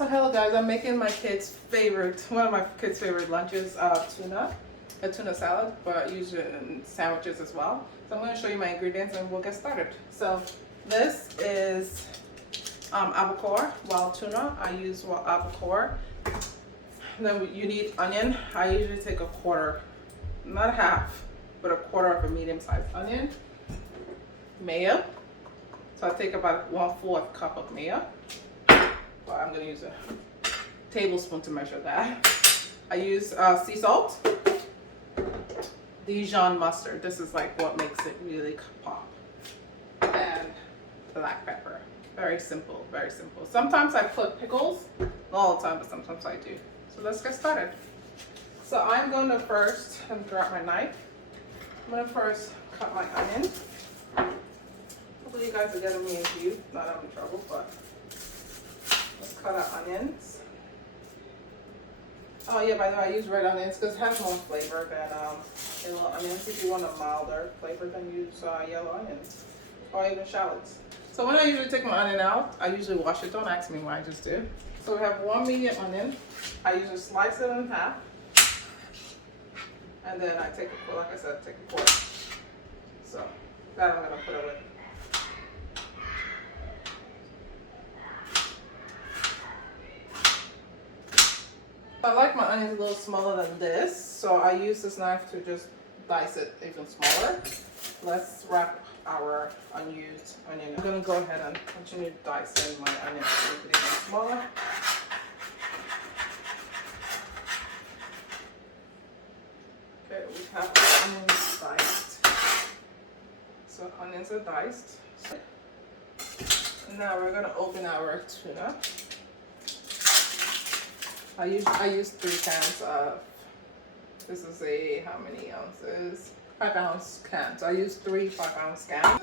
So hello guys, I'm making my kids' favorite, one of my kids' favorite lunches, tuna, a tuna salad, but I use it in sandwiches as well. So I'm going to show you my ingredients and we'll get started. So this is albacore, wild tuna. I use wild albacore. Then you need onion. I usually take a quarter, not half, but a quarter of a medium-sized onion. Mayo. So I take about 1/4 cup of mayo. But I'm going to use a tablespoon to measure that. I use sea salt, Dijon mustard. This is like what makes it really pop. And black pepper. Very simple, very simple. Sometimes I put pickles, not all the time, but sometimes I do. So let's get started. So I'm going to first, let me grab my knife. I'm going to first cut my onion. Hopefully you guys are getting me in view, not I'm in trouble, but let's cut our onions. Oh yeah, by the way, I use red onions because it has more flavor than yellow onions. If you want a milder flavor, then use yellow onions or even shallots. So when I usually take my onion out, I usually wash it. Don't ask me why, I just do. So we have one medium onion. I usually slice it in half. And then I take a, like I said, take a quarter. So that I'm going to put away. I like my onions a little smaller than this, so I use this knife to just dice it even smaller. Let's wrap our unused onion. I'm going to go ahead and continue dicing my onions to make it even smaller. Okay, we have the onions diced. So onions are diced. Now we're going to open our tuna. I use 3 cans of, this is a, how many ounces? 5-ounce cans. I use 3 5-ounce cans.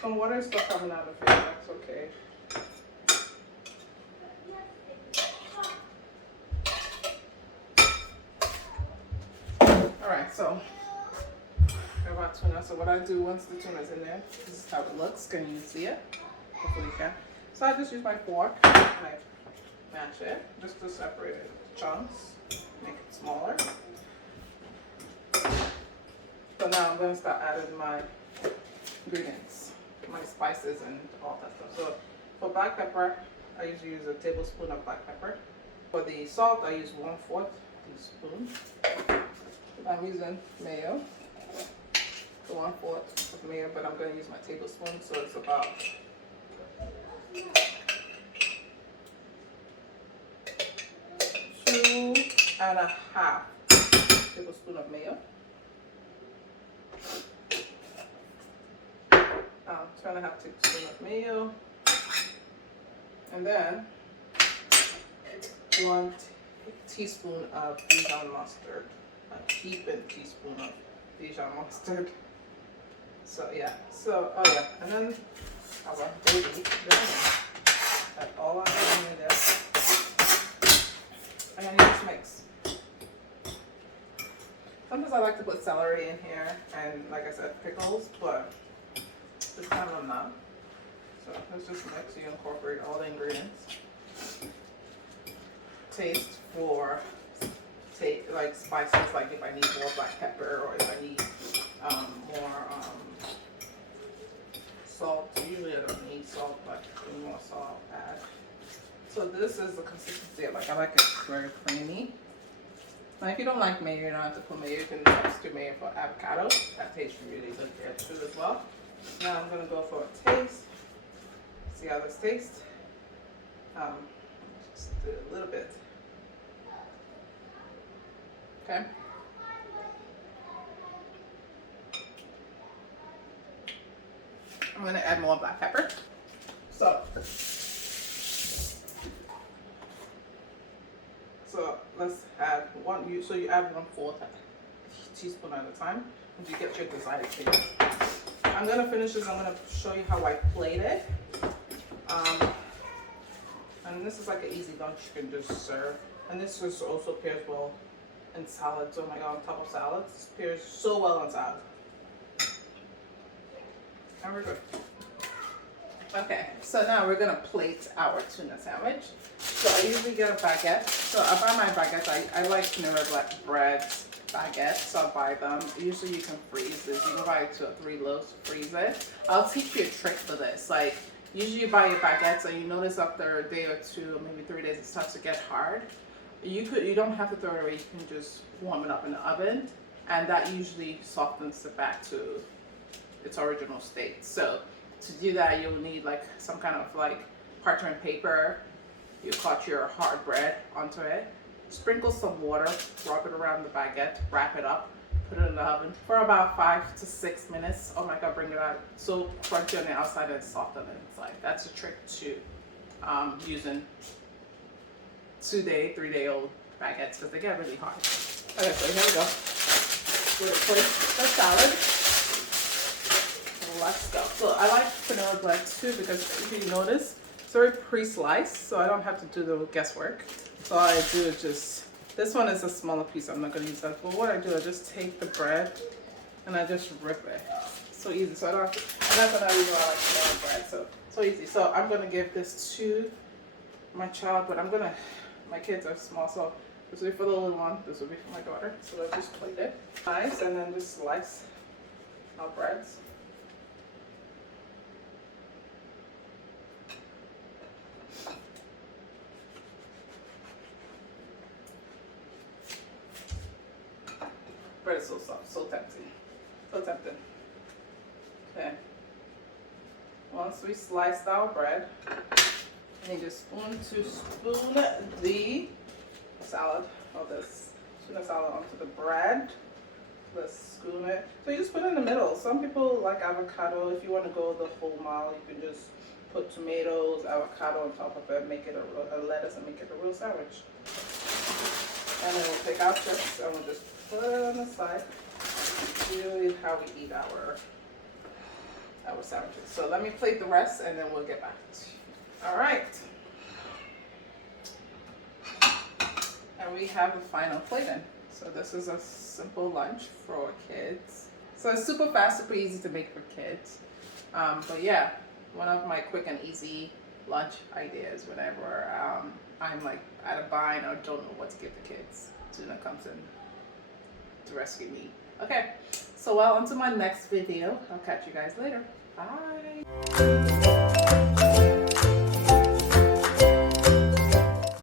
Some water is still coming out of here, that's okay. Alright, so about tuna. So what I do once the tuna is in there, this is how it looks. Can you see it? Hopefully you can. So I just use my fork and I mash it just to separate it into chunks, make it smaller. So now I'm going to start adding my ingredients, my spices and all that stuff. So for black pepper, I usually use a tablespoon of black pepper. For the salt, I use 1/4 teaspoon. I'm using mayo. 1/4 of mayo, but I'm going to use my tablespoon, so it's about 2.5 tablespoons of mayo. 2.5 tablespoons of mayo, and then 1 teaspoon of Dijon mustard. A heaping teaspoon of Dijon mustard. So yeah, so oh yeah, and then our baby, that's all I'm doing in this. And then you just mix. Sometimes I like to put celery in here and, like I said, pickles, but this time I'm not. So let's just mix. You incorporate all the ingredients. Taste for like spices, like if I need more black pepper or if I need more salt. Usually I don't need salt, but the more salt I'll add. So this is the consistency I like. I like it very creamy. Now if you don't like mayo, you don't have to put mayo. You can substitute mayo for avocado. That tastes really good there too as well. Now I'm gonna go for a taste. See how this tastes. Just do a little bit. Okay. I'm going to add more black pepper. So let's add so you add 1/4 teaspoon at a time until you get your desired taste. I'm going to finish this. I'm going to show you how I plate it. And this is like an easy lunch you can just serve. And this just also pairs well in salads. Oh my god, on top of salads. It pairs so well on salad. And we're good. Okay, so now we're gonna plate our tuna sandwich. So I usually get a baguette. So I buy my baguettes. I like Panera breads, baguettes, so I buy them. Usually you can freeze this. You can buy 2 or 3 loaves, freeze it. I'll teach you a trick for this. Like, usually you buy your baguettes and you notice after a day or 2, maybe 3 days, it starts to get hard. You don't have to throw it away. You can just warm it up in the oven, and that usually softens it back to its original state. So to do that, you'll need like some kind of like parchment paper. You cut your hard bread onto it, sprinkle some water, rub it around the baguette, wrap it up, put it in the oven for about 5 to 6 minutes. Oh my god, bring it out so crunchy on the outside and soft on the inside. That's a trick to using 2-day, 3-day-old baguettes because they get really hard. Okay, so here we go. We're gonna put the salad. Let's go. So I like Panera bread too because if you notice, it's very pre-sliced, so I don't have to do the guesswork. So all I do is just, this one is a smaller piece, I'm not gonna use that. But what I do, I just take the bread and I just rip it. So easy. So I don't have to, and that's another reason why I like Panera bread. So easy. So I'm gonna give this to my child, but my kids are small, so this will be for the little one, this will be for my daughter. So let's just plate it nice and then just slice our breads. Bread is so soft, so tempting. So tempting. Okay. Once we sliced our bread, I need a spoon to spoon the salad, or this tuna salad onto the bread. Let's spoon it. So you just put it in the middle. Some people like avocado. If you want to go the whole mile, you can just put tomatoes, avocado on top of it, make it a lettuce and make it a real sandwich. And then we'll take our chips and we'll just put it on the side. Usually how we eat our sandwiches. So let me plate the rest and then we'll get back to you. All right. And we have the final plating. So this is a simple lunch for kids. So it's super fast, super easy to make for kids. But yeah, one of my quick and easy lunch ideas whenever I'm like at a bind or don't know what to give the kids. Tuna comes in to rescue me. Okay, so well, on to my next video. I'll catch you guys later. Bye.